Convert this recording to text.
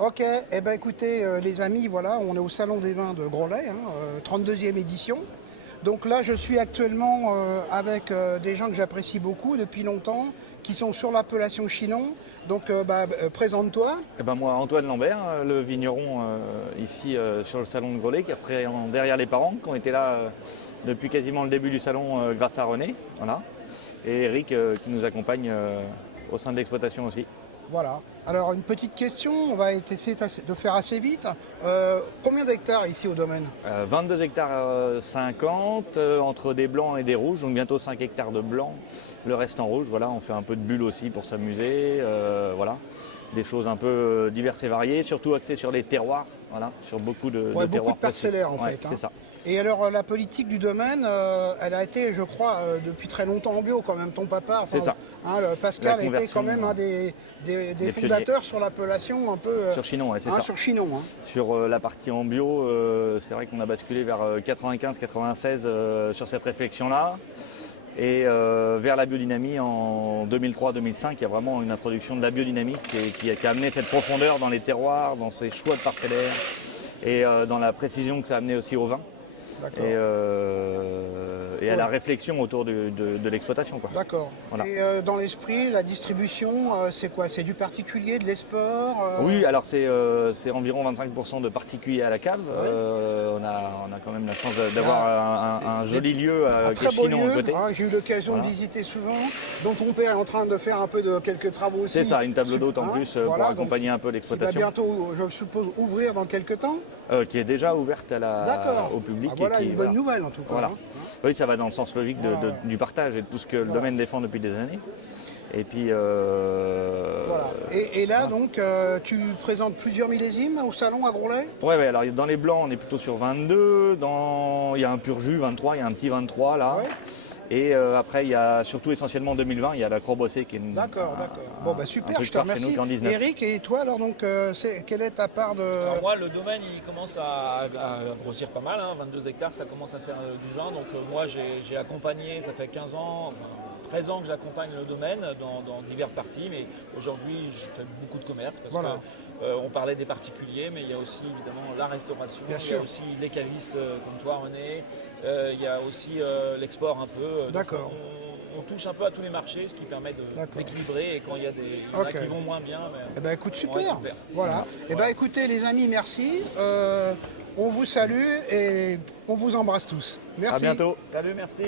Ok, eh ben écoutez les amis, voilà, on est au Salon des vins de Grollet, 32e édition. Donc là, je suis actuellement avec des gens que j'apprécie beaucoup depuis longtemps, qui sont sur l'appellation Chinon. Donc présente-toi. Eh ben moi, Antoine Lambert, le vigneron ici sur le salon de Grollet, qui représente derrière les parents, qui ont été là depuis quasiment le début du salon grâce à René. Voilà. Et Eric qui nous accompagne au sein de l'exploitation aussi. Voilà. Alors une petite question, on va essayer de faire assez vite. Combien d'hectares ici au domaine? 22 hectares 50 entre des blancs et des rouges, donc bientôt 5 hectares de blanc, le reste en rouge. Voilà, on fait un peu de bulles aussi pour s'amuser. Voilà. Des choses un peu diverses et variées, surtout axées sur les terroirs, voilà, sur beaucoup de terroirs. Beaucoup de parcellaires en ouais, fait. C'est ça. Et alors la politique du domaine, elle a été, je crois, depuis très longtemps en bio quand même. Ton papa, C'est ça. Pascal, était quand même un des fondateurs sur l'appellation un peu. Sur Chinon, ouais, c'est ça. Sur Chinon. Sur la partie en bio, c'est vrai qu'on a basculé vers 95-96 sur cette réflexion-là. Et vers la biodynamie en 2003-2005, il y a vraiment une introduction de la biodynamie qui a amené cette profondeur dans les terroirs, dans ces choix de parcellaires et dans la précision que ça a amené aussi au vin. Et à la réflexion autour de l'exploitation. D'accord. Voilà. Et dans l'esprit, la distribution, c'est quoi? C'est du particulier, de l'export Oui, alors c'est environ 25% de particuliers à la cave. Ouais. On a quand même la chance d'avoir un joli lieu qui est Chinon à côté. J'ai eu l'occasion de visiter souvent, dont ton père est en train de faire un peu de quelques travaux aussi. C'est ça, une table d'hôte en plus pour accompagner un peu l'exploitation. Qui va bientôt, je suppose, ouvrir dans quelques temps. Qui est déjà ouverte au public. Voilà, une bonne nouvelle en tout cas. Voilà. Oui, ça va dans le sens logique du partage et de tout ce que le domaine défend depuis des années. Et puis. Voilà. Et là, donc, tu présentes plusieurs millésimes au salon à Grollet? Ouais, alors dans les blancs, on est plutôt sur 22. Il y a un pur jus 23, il y a un petit 23 là. Ouais. Et après, il y a surtout essentiellement 2020, il y a la Croix Bossée qui est une. D'accord. Bon, super, je te remercie. Eric, et toi, alors, donc, quelle est ta part de. Alors moi, le domaine, il commence à grossir pas mal, 22 hectares, ça commence à faire du vin. Donc moi, j'ai accompagné, ça fait 15 ans, 13 ans que j'accompagne le domaine dans diverses parties, mais aujourd'hui, je fais beaucoup de commerce parce que on parlait des particuliers, mais il y a aussi évidemment la restauration, il y a aussi les cavistes comme toi, René, il y a aussi l'export un peu. D'accord. On touche un peu à tous les marchés, ce qui permet d'équilibrer, et quand il y a des qui vont moins bien, eh ben, écoute, super. Voilà. Eh ben, écoutez les amis, merci. On vous salue et on vous embrasse tous. Merci. À bientôt. Salut, merci.